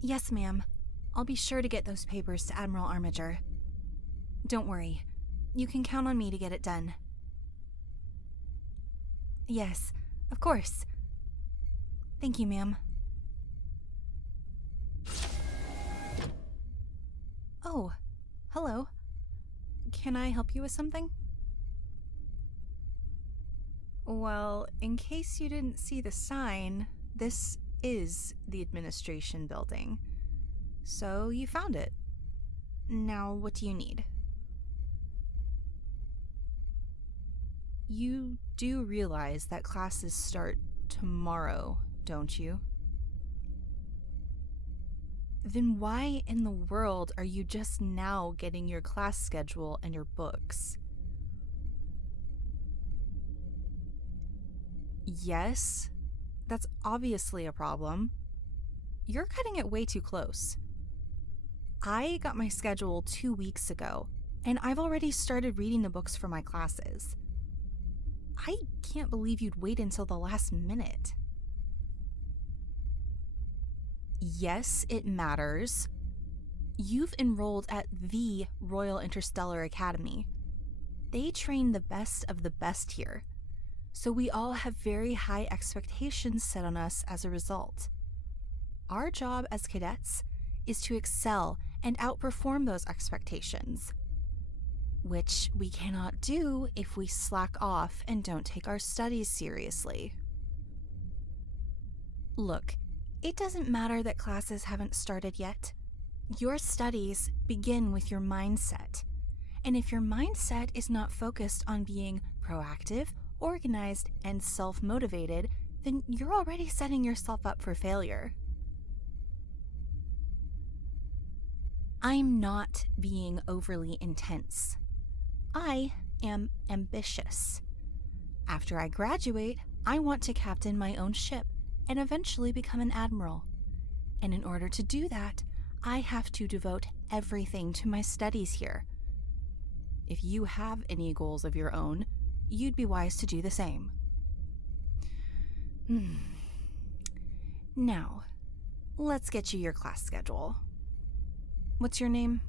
Yes, ma'am. I'll be sure to get those papers to Admiral Armiger. Don't worry. You can count on me to get it done. Yes, of course. Thank you, ma'am. Oh, hello. Can I help you with something? Well, in case you didn't see the sign, this is the administration building. So you found it. Now, what do you need? You do realize that classes start tomorrow, don't you? Then why in the world are you just now getting your class schedule and your books? Yes, that's obviously a problem. You're cutting it way too close. I got my schedule 2 weeks ago, and I've already started reading the books for my classes. I can't believe you'd wait until the last minute. Yes, it matters. You've enrolled at the Royal Interstellar Academy. They train the best of the best here, so we all have very high expectations set on us as a result. Our job as cadets is to excel and outperform those expectations, which we cannot do if we slack off and don't take our studies seriously. Look, it doesn't matter that classes haven't started yet. Your studies begin with your mindset. And if your mindset is not focused on being proactive, organized, and self-motivated, then you're already setting yourself up for failure. I'm not being overly intense. I am ambitious. After I graduate, I want to captain my own ship and eventually become an admiral. And in order to do that, I have to devote everything to my studies here. If you have any goals of your own, you'd be wise to do the same. Now, let's get you your class schedule. What's your name?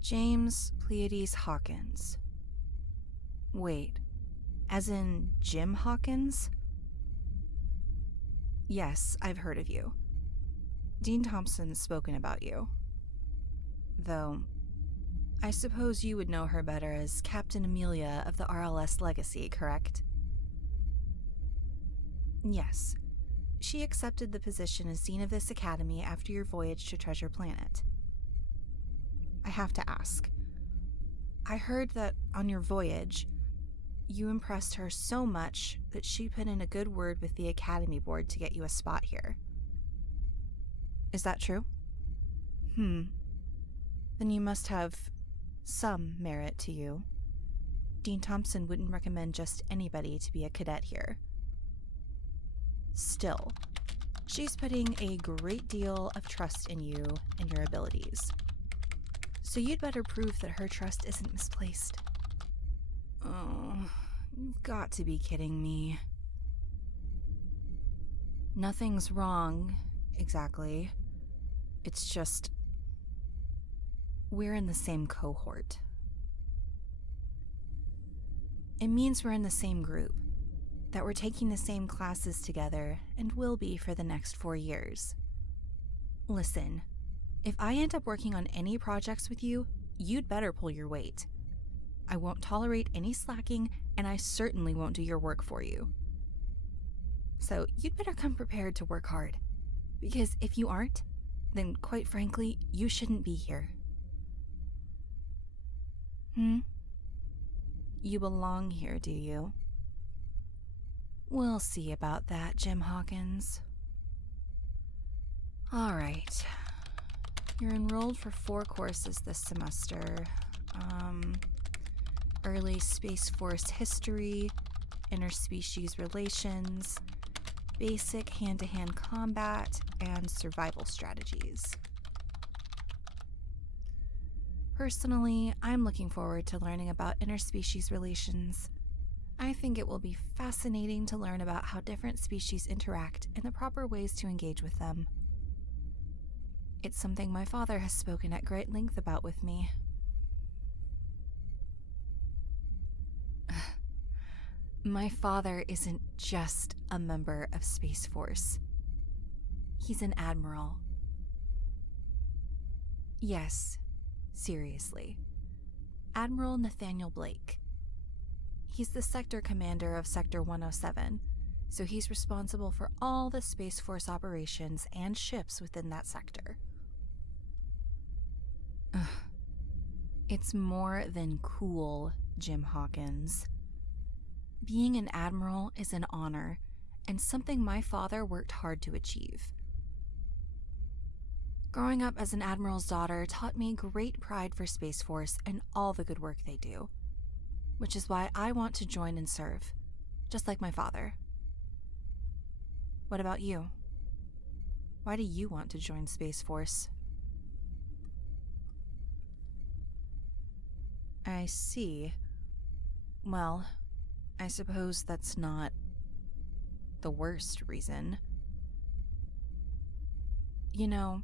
James Pleiades Hawkins. Wait, as in Jim Hawkins? Yes, I've heard of you. Dean Thompson's spoken about you. Though, I suppose you would know her better as Captain Amelia of the RLS Legacy, correct? Yes. She accepted the position as Dean of this academy after your voyage to Treasure Planet. I have to ask. I heard that on your voyage, you impressed her so much that she put in a good word with the Academy Board to get you a spot here. Is that true? Then you must have some merit to you. Dean Thompson wouldn't recommend just anybody to be a cadet here. Still, she's putting a great deal of trust in you and your abilities. So you'd better prove that her trust isn't misplaced. Oh, you've got to be kidding me. Nothing's wrong, exactly. It's just, we're in the same cohort. It means we're in the same group, that we're taking the same classes together and will be for the next 4 years. Listen, if I end up working on any projects with you, you'd better pull your weight. I won't tolerate any slacking, and I certainly won't do your work for you. So you'd better come prepared to work hard, because if you aren't, then quite frankly, you shouldn't be here. You belong here, do you? We'll see about that, Jim Hawkins. All right. You're enrolled for 4 courses this semester. Early Space Force History, Interspecies Relations, Basic Hand-to-Hand Combat, and Survival Strategies. Personally, I'm looking forward to learning about interspecies relations. I think it will be fascinating to learn about how different species interact and the proper ways to engage with them. It's something my father has spoken at great length about with me. My father isn't just a member of Space Force. He's an admiral. Yes, seriously. Admiral Nathaniel Blake. He's the sector commander of Sector 107, so he's responsible for all the Space Force operations and ships within that sector. It's more than cool, Jim Hawkins. Being an admiral is an honor, and something my father worked hard to achieve. Growing up as an admiral's daughter taught me great pride for Space Force and all the good work they do, which is why I want to join and serve, just like my father. What about you? Why do you want to join Space Force? I see. Well, I suppose that's not the worst reason. You know,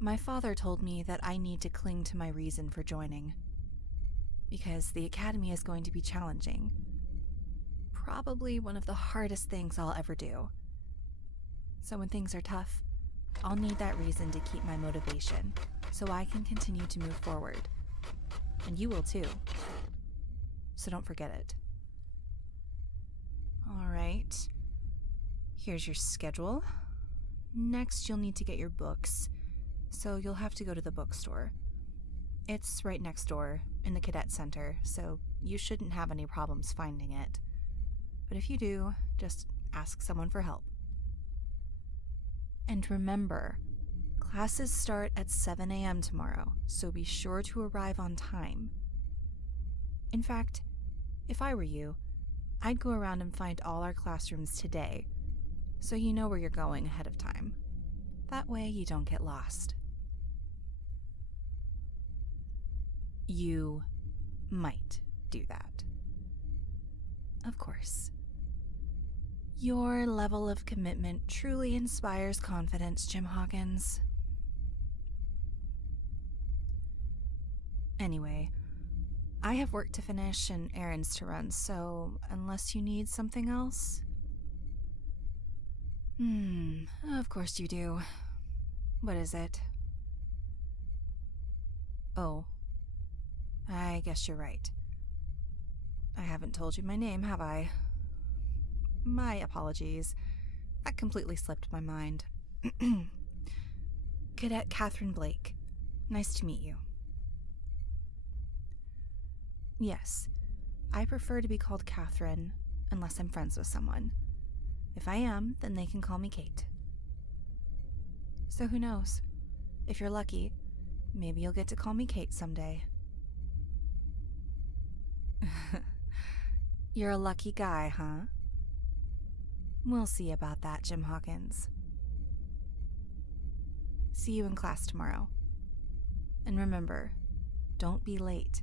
my father told me that I need to cling to my reason for joining. Because the academy is going to be challenging. Probably one of the hardest things I'll ever do. So when things are tough, I'll need that reason to keep my motivation, so I can continue to move forward. And you will too. So don't forget it. All right. Here's your schedule. Next, you'll need to get your books, so you'll have to go to the bookstore. It's right next door, in the cadet center, so you shouldn't have any problems finding it. But if you do, just ask someone for help. And remember, classes start at 7 a.m. tomorrow, so be sure to arrive on time. In fact, if I were you, I'd go around and find all our classrooms today, so you know where you're going ahead of time. That way you don't get lost. You might do that. Of course. Your level of commitment truly inspires confidence, Jim Hawkins. Anyway, I have work to finish and errands to run, so unless you need something else... Of course you do. What is it? Oh, I guess you're right. I haven't told you my name, have I? My apologies. That completely slipped my mind. Cadet Catherine Blake. Nice to meet you. Yes, I prefer to be called Catherine unless I'm friends with someone. If I am, then they can call me Kate. So who knows? If you're lucky, maybe you'll get to call me Kate someday. You're a lucky guy, huh? We'll see about that, Jim Hawkins. See you in class tomorrow. And remember, don't be late.